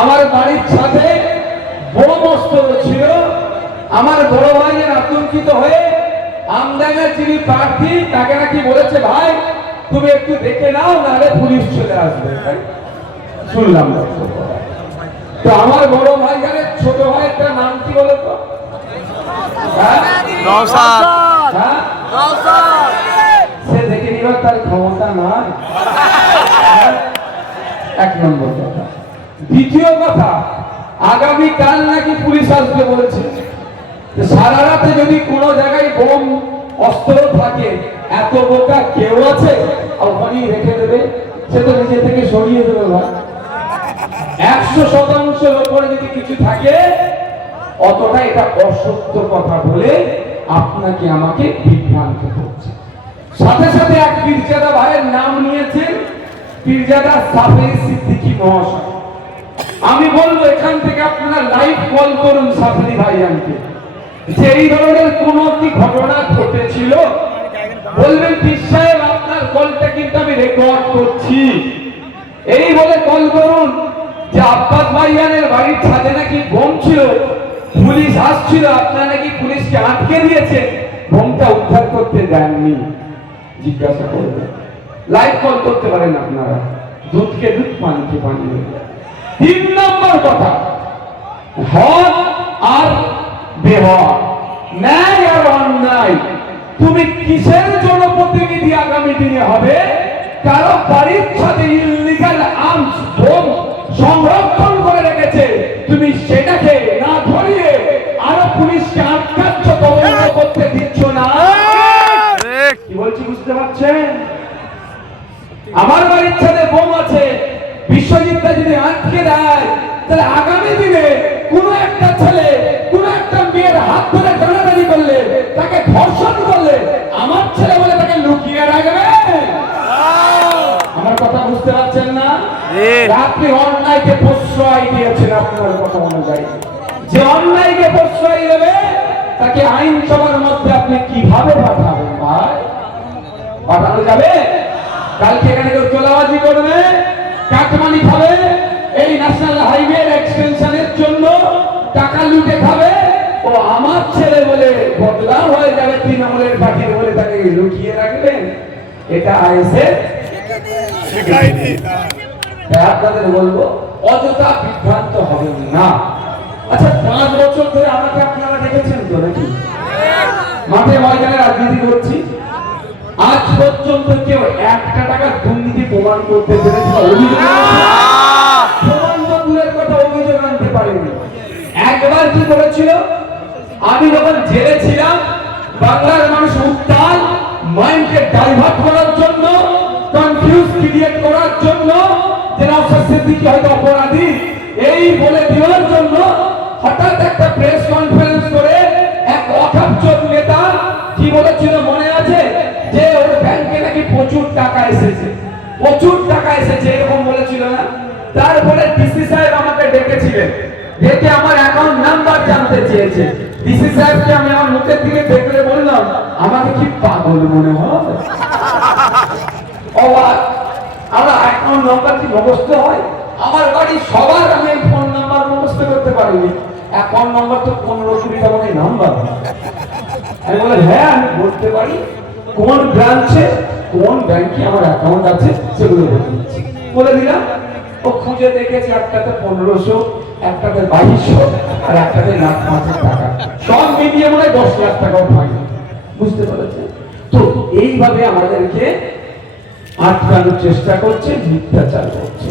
আমার বাড়ির ছাদে বোম অস্ত্র ছিল। আমার বড় ভাইয়ের আতঙ্কিত হয়ে আমডাঙ্গার যিনি প্রার্থী তাকে নাকি বলেছে, ভাই তুমি একটু দেখে নাও, নাহলে পুলিশ চলে আসবে। শুনলাম তো আমার বড় ভাইয়ের ছোট ভাইয়ের নাম কি বলো তো? সে দেখে নিবার তার ক্ষমতা নয়। এক নম্বর কথা। দ্বিতীয় কথা, আগামীকাল নাকি পুলিশ আসবে বলেছে। সারা রাতে যদি কোনো জায়গায় বোম অস্ত্র থাকে, এত বোকা কেউ আছে ওখানেই রেখে দেবে? সে তো নিজে থেকে সরিয়ে দেবে। ভাই 100% উপরে যদি কিছু থাকে, অতটা এটা অসত্য কথা বলে আপনাকে আমাকে বিভ্রান্ত করছে। সাথে সাথে এক পীরজাদা ভাইয়ের নাম নিয়েছেন, পীরজাদা সাফেরি সিদ্দিকী মহাশয়। আমি বলবো এখান থেকে আপনারা লাইভ কল করুন সাফেরি ভাইজানকে, যে এই ধরনের কোন কি ঘটনা ঘটেছিল, বলবেন পীর সাহেব আপনার কলটা কিন্তু আমি রেকর্ড করছি, এই বলে কল করুন যে আব্বাস ভাইজানের বাড়ির ছাদে নাকি বোম ছিল, পুলিশ আসছিল, আপনারা নাকি পুলিশকে আটকে দিয়েছে, বোমটা উদ্ধার করতে দেননি। জিজ্ঞাসা করবেন, লাইভ কল করতে পারেন আপনারা, দুধকে দুধ পানিকে পানি। 3 নম্বর কথা, হক আর বেহক, ন্যায় আর অন্যায়। তুমি কিসের জনপ্রতিনিধি আগামী দিনে হবে? কারো বাড়ির ছাদে ইললিগাল আর্মস বোম সংরক্ষণ করে রেখেছে, তুমি সেটাকে না ধরিয়ে আরো পুলিশকে আটকাচ্ছ, তদন্ত করতে দিচ্ছ না। কি বলছি বুঝতে পারছেন? আমার বাড়ির ছাদে বোম আছে, বিশ্বজিৎটা যদি আটকে দেয়, তাহলে আগামী দিনে কোন একটা ছেলে কোন একটা মেয়ের হাত ধরে টানাটানি করলে, তাকে ধর্ষণ করলে, আমার ছেলে বলে তাকে লুকিয়ে রাখবে? আমার কথা বুঝতে পারছেন না? আপনি অন্যায়কে প্রশ্রয় দিয়েছেন। আপনার কথা অনুযায়ী যে অন্যায়কে প্রশ্রয় দেবে, তাকে আইনসভার মধ্যে আপনি কিভাবে পাঠাবেন? ভাই পাঠানো যাবে? কালকে এখানে কেউ তোলাবাজি করবে, কাটমানি খাবে, এই ন্যাশনাল হাইওয়ে এক্সটেনশনের জন্য টাকা লুটে খাবে, ও আমার ছেলে বলে বদলাম হয়ে যাবে তৃণমূলের পার্টির বলে তাকে লুকিয়ে রাখবেন? এটা আইএসএ শিখায়নি। আপনাদের বলবো, অযথা বিভ্রান্ত হবেন না। আচ্ছা, 5 বছর ধরে আমাকে আপনারা দেখেছেন তো নাকি মাঠে ময়দানে রাজনীতি করছি? আজ পর্যন্ত কেউ 1 টাকা দুর্নীতি প্রমাণ করতে পেরেছে? প্রমাণ তো দূরের কথা, অভিযোগ আনতে পারেনি। একবার কি করেছিল, আমি যখন জেলে ছিলাম, বাংলার মানুষ উত্তাল, মাইন্ডকে ডাইভার্ট করার জন্য, কনফিউজ ক্রিয়েট করার জন্য, যে নওশাদ সিদ্দিকী হয়তো অপরাধী এই বলে দেওয়ার জন্য, হঠাৎ একটা প্রেস কনফারেন্স করে এক অখাপচোর নেতা কি বলেছিল মনে আছে? যে ওর ব্যাংকে নাকি প্রচুর টাকা এসেছে, প্রচুর টাকা এসেছে, এরকম বলেছিল না? তারপরে ডিসি সাহেব আমাকে ডেকেছিলেন, ডেকে আমার অ্যাকাউন্ট নাম্বার জানতে চেয়েছে। ডিসি সাহেবকে আমি আমার মুখের দিকে দেখে বললাম, আমাকে কি পাগল মনে হয়? আমার অ্যাকাউন্ট নাম্বার কি মুখস্থ হয়? আমার বাড়ির সবার আমি ফোন নাম্বার মুখস্থ করতে পারিনি। অ্যাকাউন্ট নাম্বার তো 15-20 টাকা নাম্বার। আমি বললাম, হ্যাঁ আমি বলতে পারি, কোন ব্রাঞ্চে কোন ব্যাংকে আমার অ্যাকাউন্ট আছে সেগুলো বলে দিলাম। ও খুঁজে দেখেছে, একটাতে 1500, একটাতে 2200, আর একটাতে 1,05,000 টাকা, সব মিলিয়ে মনে হয় 10 লাখ টাকাও পাই। বুঝতে পেরেছে তো? এইভাবে আমাদেরকে আটকানোর চেষ্টা করছে, মিথ্যাচার করছে।